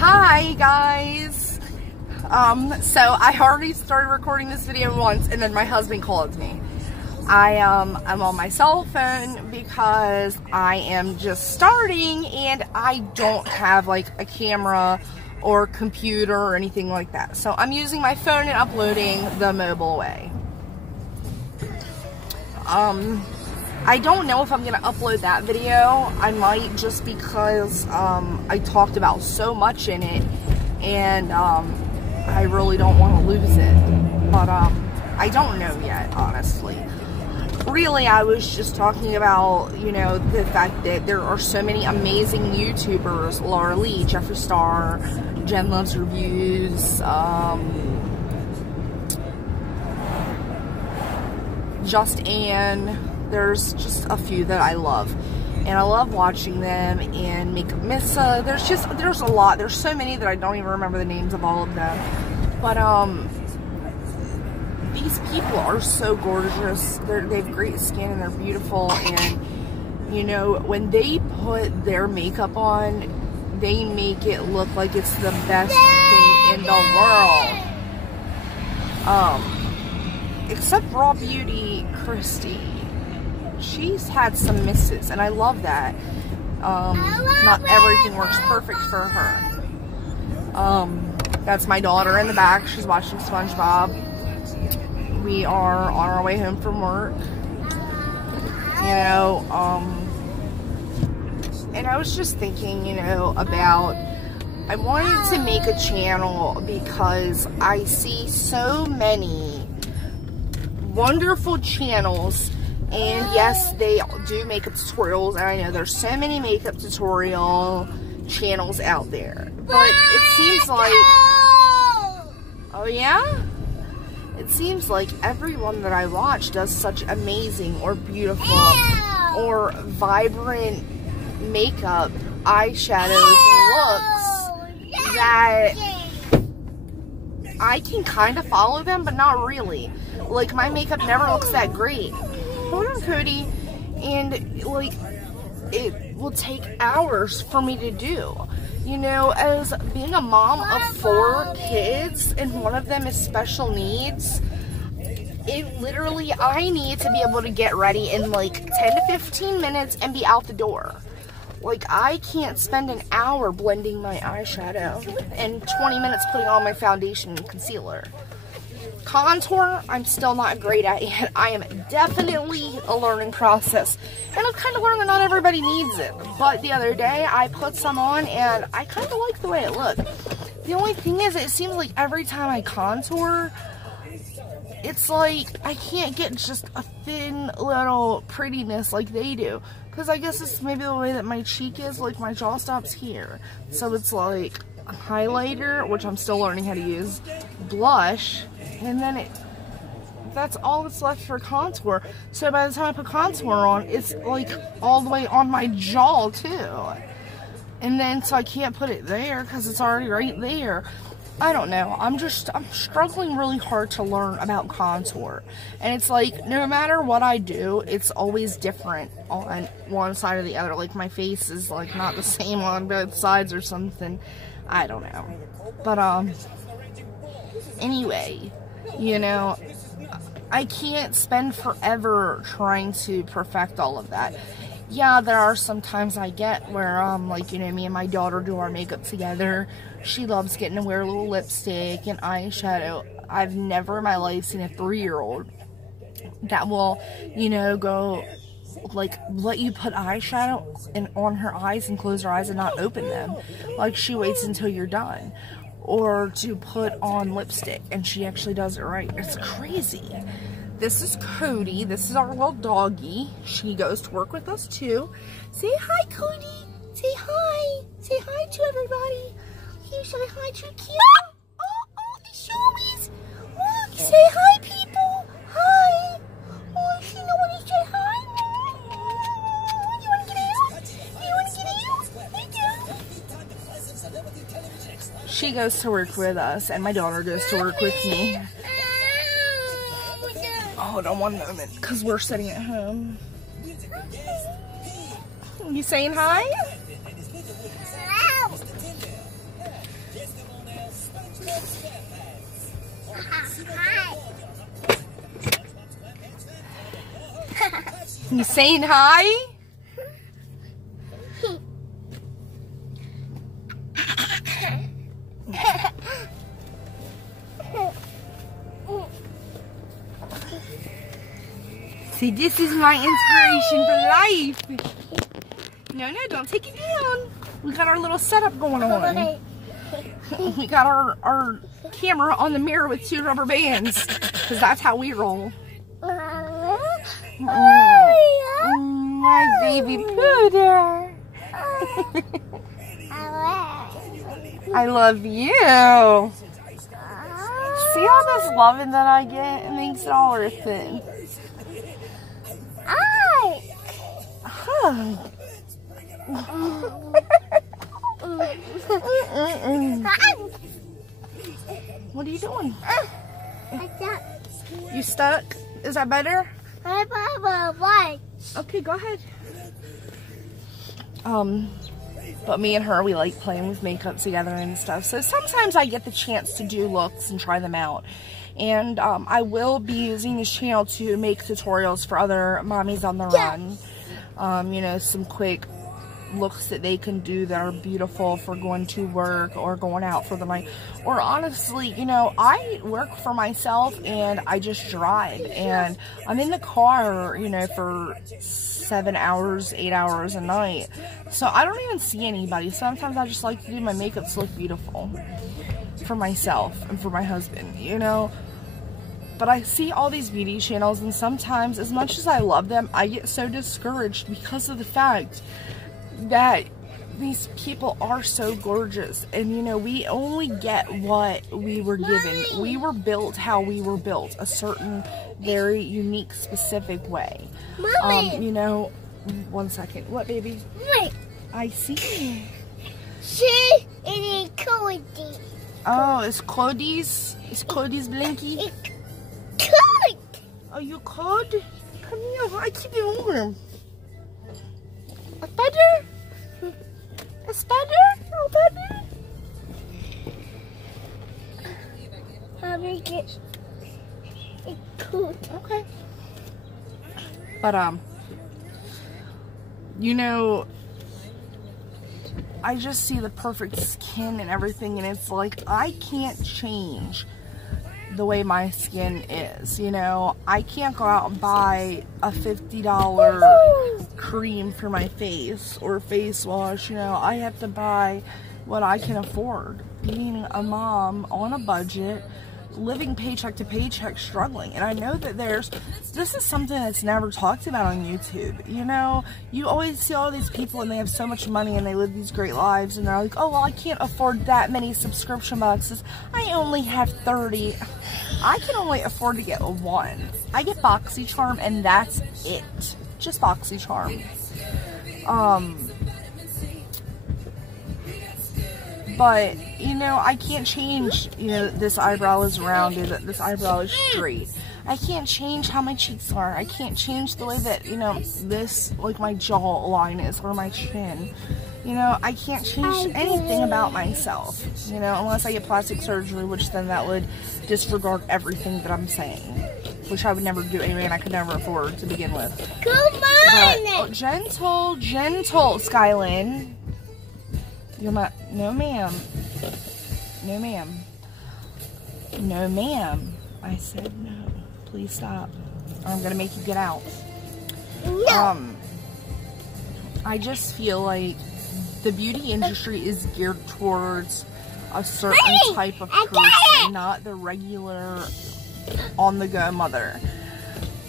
Hi guys. So I already started recording this video once and then my husband called me. I'm on my cell phone because I am just starting and I don't have like a camera or computer or anything like that. So I'm using my phone and uploading the mobile way. I don't know if I'm going to upload that video. I might, just because I talked about so much in it and I really don't want to lose it. But I don't know yet, honestly. Really, I was just talking about, you know, the fact that there are so many amazing YouTubers. Laura Lee, Jeffree Star, Jen Loves Reviews, Just Ann. There's just a few that I love, and I love watching them, and Makeup Missa. There's a lot. There's so many that I don't even remember the names of all of them. But these people are so gorgeous. They have great skin and they're beautiful, and you know, when they put their makeup on, they make it look like it's the best thing in the world. Except Raw Beauty Christy. She's had some misses, and I love that. Not everything works perfect for her. That's my daughter in the back. She's watching SpongeBob. We are on our way home from work. You know, and I was just thinking, you know, about, I wanted to make a channel because I see so many wonderful channels. And yes, they do makeup tutorials, and I know there's so many makeup tutorial channels out there. But it seems like, oh yeah? It seems like everyone that I watch does such amazing or beautiful or vibrant makeup, eyeshadows, and looks that I can kind of follow them, but not really. Like, my makeup never looks that great. Hold on, Cody. And like, it will take hours for me to do. You know, as being a mom of 4 kids and one of them is special needs, it literally, I need to be able to get ready in like 10 to 15 minutes and be out the door. Like, I can't spend an hour blending my eyeshadow and 20 minutes putting on my foundation and concealer. Contour, I'm still not great at yet. I am definitely a learning process. And I've kind of learned that not everybody needs it. But the other day, I put some on and I kind of like the way it looked. The only thing is, it seems like every time I contour, it's like I can't get just a thin little prettiness like they do. Because I guess it's maybe the way that my cheek is, like my jaw stops here. So it's like a highlighter, which I'm still learning how to use, blush, and then that's all that's left for contour. So by the time I put contour on, it's like all the way on my jaw too. And then so I can't put it there because it's already right there. I don't know. I'm struggling really hard to learn about contour. And it's like, no matter what I do, it's always different on one side or the other. Like, my face is like not the same on both sides or something. I don't know. But anyway, you know, I can't spend forever trying to perfect all of that. Yeah, there are some times I get where, like, you know, me and my daughter do our makeup together. She loves getting to wear a little lipstick and eyeshadow. I've never in my life seen a 3-year-old that will, you know, go, like, let you put eyeshadow on her eyes and close her eyes and not open them. Like, she waits until you're done. Or to put on lipstick, and she actually does it right. It's crazy. This is Cody. This is our little doggy. She goes to work with us too. Say hi, Cody. Say hi. Say hi to everybody. You say hi to Q. Oh, the showies. Look, say hi, people. Hi. Oh, she know when you say hi. You want to get out? You want to get out? You do. She goes to work with us, and my daughter goes to work with me. Hold on one moment, because we're sitting at home. You saying hi? Hi. You saying hi? See, this is my inspiration for life. No, don't take it down. We got our little setup going on. We got our camera on the mirror with 2 rubber bands, because that's how we roll. My baby Pooter. I love you. See all this loving that I get? It makes it all worth it. Hug. What are you doing? You stuck? Is that better? Okay, go ahead. But me and her, we like playing with makeup together and stuff. So sometimes I get the chance to do looks and try them out. And I will be using this channel to make tutorials for other mommies on the run. You know, some quick looks that they can do that are beautiful for going to work or going out for the night. Or honestly, you know, I work for myself and I just drive. And I'm in the car, you know, for 7 hours, 8 hours a night. So I don't even see anybody. Sometimes I just like to do my makeup to look beautiful for myself and for my husband, you know. But I see all these beauty channels, and sometimes, as much as I love them, I get so discouraged because of the fact that these people are so gorgeous. And you know, we only get what we were given. We were built how we were built, a certain very unique, specific way. You know, one second. What, baby? Wait. I see. She is Cody. Oh, it's Cody's? It's Cody's Blinky? It's cold. Are you cold? Come here, I keep you warm. A better? It's better? Oh, better? I'll make it. It's cool. Okay. But, you know, I just see the perfect skin and everything, and it's like, I can't change the way my skin is, you know. I can't go out and buy a $50 cream for my face or face wash, you know. I have to buy what I can afford, being a mom on a budget, living paycheck to paycheck, struggling. And I know that this is something that's never talked about on YouTube, you know. You always see all these people and they have so much money and they live these great lives, and they're like, oh well, I can't afford that many subscription boxes, I only have 30. I can only afford to get 1. I get BoxyCharm and that's it, just BoxyCharm. But, you know, I can't change, you know, this eyebrow is rounded, this eyebrow is straight. I can't change how my cheeks are. I can't change the way that, you know, this, like my jaw line is, or my chin. You know, I can't change anything about myself, you know, unless I get plastic surgery, which then that would disregard everything that I'm saying, which I would never do anyway, and I could never afford to begin with. Come on! But, gentle, Skylin. You're not, no ma'am. No ma'am. No ma'am. I said no. Please stop. Or I'm gonna make you get out. No. I just feel like the beauty industry is geared towards a certain type of person, not the regular on-the-go mother.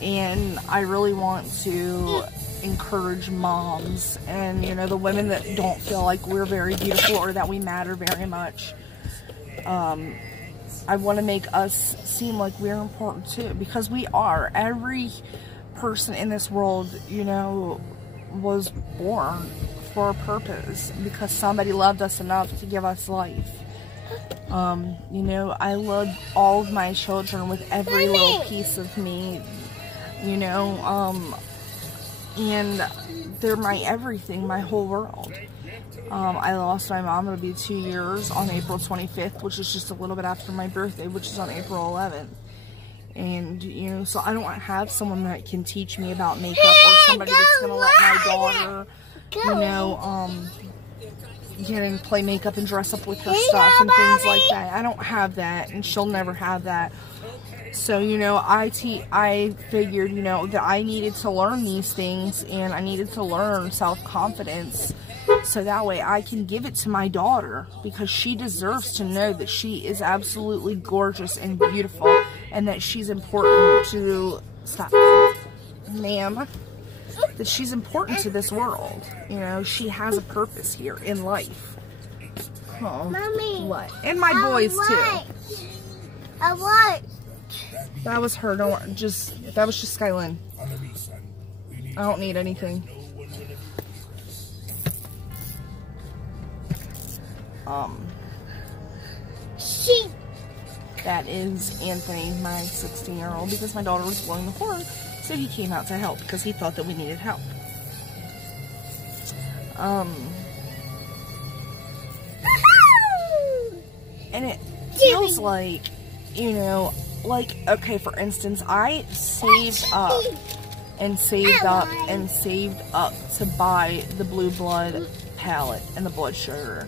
And I really want to encourage moms and, you know, the women that don't feel like we're very beautiful or that we matter very much. I want to make us seem like we're important too, because we are. Every person in this world, you know, was born for a purpose, because somebody loved us enough to give us life. You know, I love all of my children with every little piece of me, you know, and they're my everything, my whole world. I lost my mom, it'll be 2 years on April 25th, which is just a little bit after my birthday, which is on April 11th. And, you know, so I don't have someone that can teach me about makeup, or somebody that's going to let my daughter, you know, get and play makeup and dress up with her stuff and things like that. I don't have that, and she'll never have that. So, you know, I figured, you know, that I needed to learn these things, and I needed to learn self-confidence, so that way I can give it to my daughter, because she deserves to know that she is absolutely gorgeous and beautiful, and that she's important to, stop, ma'am, that she's important to this world. You know, she has a purpose here in life. Oh, Mommy. What? And my boys too. I what? That was her. Don't just. That was just Skylin. I don't need anything. That is Anthony, my 16-year-old, because my daughter was blowing the horn, so he came out to help because he thought that we needed help. And it feels like, you know, like, okay, for instance, I saved up and saved up and saved up to buy the Blue Blood palette and the blood sugar.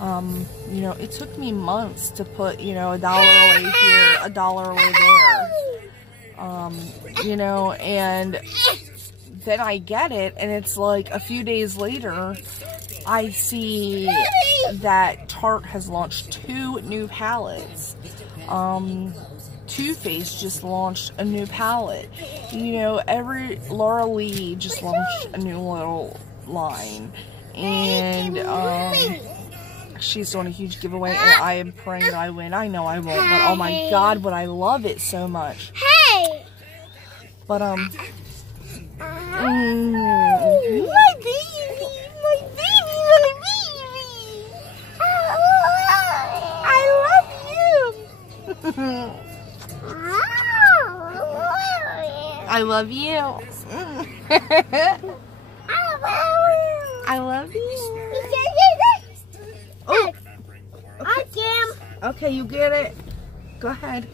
You know, it took me months to put, you know, $1 away here, $1 away there. You know, and then I get it, and it's like a few days later, I see that Tarte has launched 2 new palettes. Too Faced just launched a new palette. You know, Laura Lee just launched a new little line. And, she's doing a huge giveaway, and I am praying that I win. I know I won't, but oh my god, would I love it so much. Hey! But, my baby, my baby, my baby. I love you. I love you. I love you. Oh. Okay, you get it. Go ahead.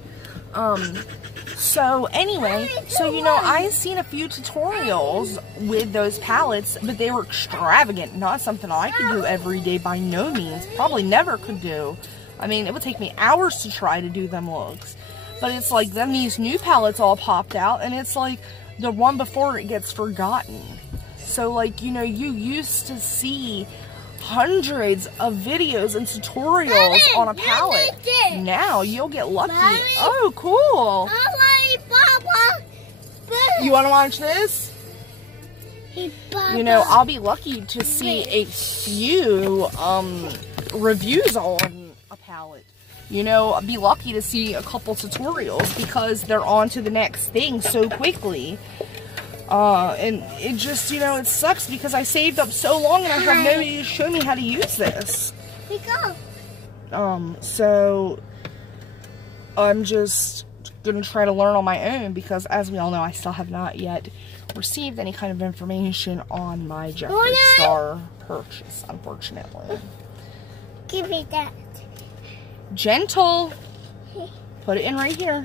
So anyway, so you know, I seen a few tutorials with those palettes, but they were extravagant. Not something I could do every day by no means. Probably never could do. I mean, it would take me hours to try to do them looks. But it's like, then these new palettes all popped out, and it's like the one before it gets forgotten. So like, you know, you used to see hundreds of videos and tutorials on a palette. Now you'll get lucky. Oh, cool. You want to watch this? You know, I'll be lucky to see a few reviews on a palette. You know, I'll be lucky to see a couple tutorials because they're on to the next thing so quickly. And it just, you know, it sucks because I saved up so long and I have nobody to show me how to use this. Here you go. So I'm just gonna try to learn on my own because, as we all know, I still have not yet received any kind of information on my Jeffree Star purchase, unfortunately. Give me that. Gentle. Put it in right here.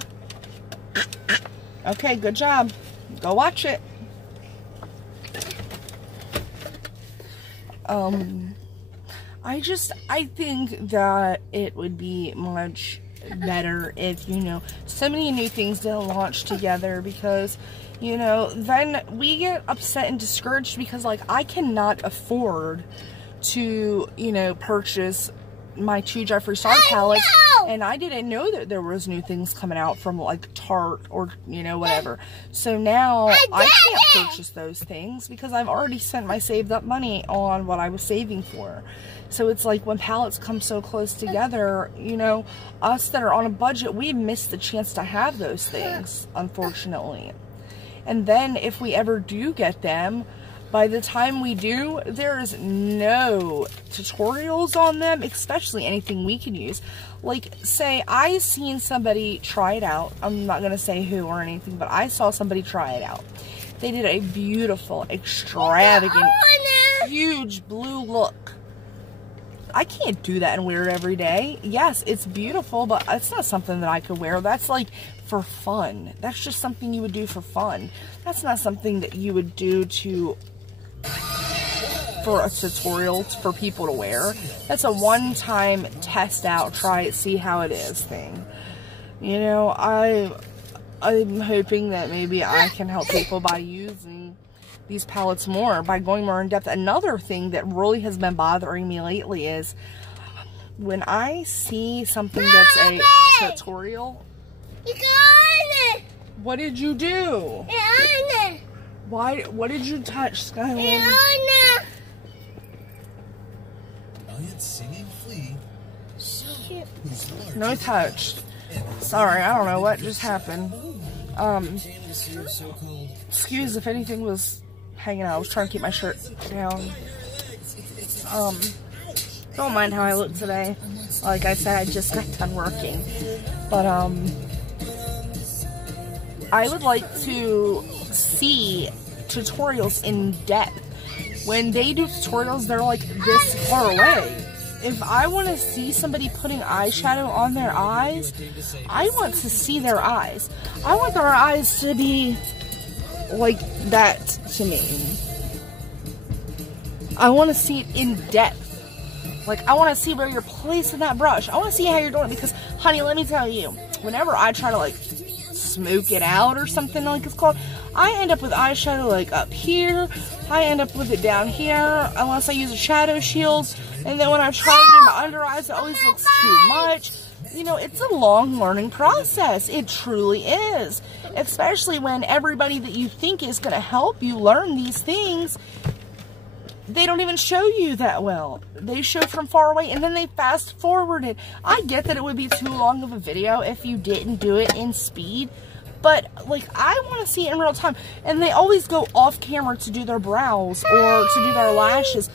Okay, good job. Go watch it. I think that it would be much better if, you know, so many new things didn't launch together, because, you know, then we get upset and discouraged because, like, I cannot afford to, you know, purchase my 2 Jeffree Star palettes, and I didn't know that there was new things coming out from like Tarte or, you know, whatever. So now I can't purchase those things because I've already spent my saved up money on what I was saving for. So it's like when palettes come so close together, you know, us that are on a budget, we miss the chance to have those things, unfortunately. And then if we ever do get them, by the time we do, there is no tutorials on them, especially anything we can use. Like, say, I seen somebody try it out. I'm not going to say who or anything, but I saw somebody try it out. They did a beautiful, extravagant, huge blue look. I can't do that and wear it every day. Yes, it's beautiful, but it's not something that I could wear. That's like for fun. That's just something you would do for fun. That's not something that you would do for a tutorial for people to wear. That's a one-time test out, try it, see how it is thing. You know, I'm hoping that maybe I can help people by using these palettes more, by going more in depth. Another thing that really has been bothering me lately is when I see something that's a tutorial. What did you do? Why? What did you touch, Skylar? No touch. Sorry, I don't know what just happened. Excuse if anything was hanging out. I was trying to keep my shirt down. Don't mind how I look today. Like I said, I just got done working. But, I would like to see tutorials in depth. When they do tutorials, they're like this far away. If I want to see somebody putting eyeshadow on their eyes, I want to see their eyes. I want their eyes to be like that to me. I want to see it in depth. Like, I want to see where you're placing that brush. I want to see how you're doing it because, honey, let me tell you, whenever I try to, like, smoke it out or something like it's called, I end up with eyeshadow, like, up here. I end up with it down here unless I use a shadow shield. And then when I try to do my under eyes, it always looks too much. You know, it's a long learning process. It truly is. Especially when everybody that you think is going to help you learn these things, they don't even show you that well. They show from far away and then they fast forward it. I get that it would be too long of a video if you didn't do it in speed. But, like, I want to see it in real time. And they always go off camera to do their brows or to do their lashes.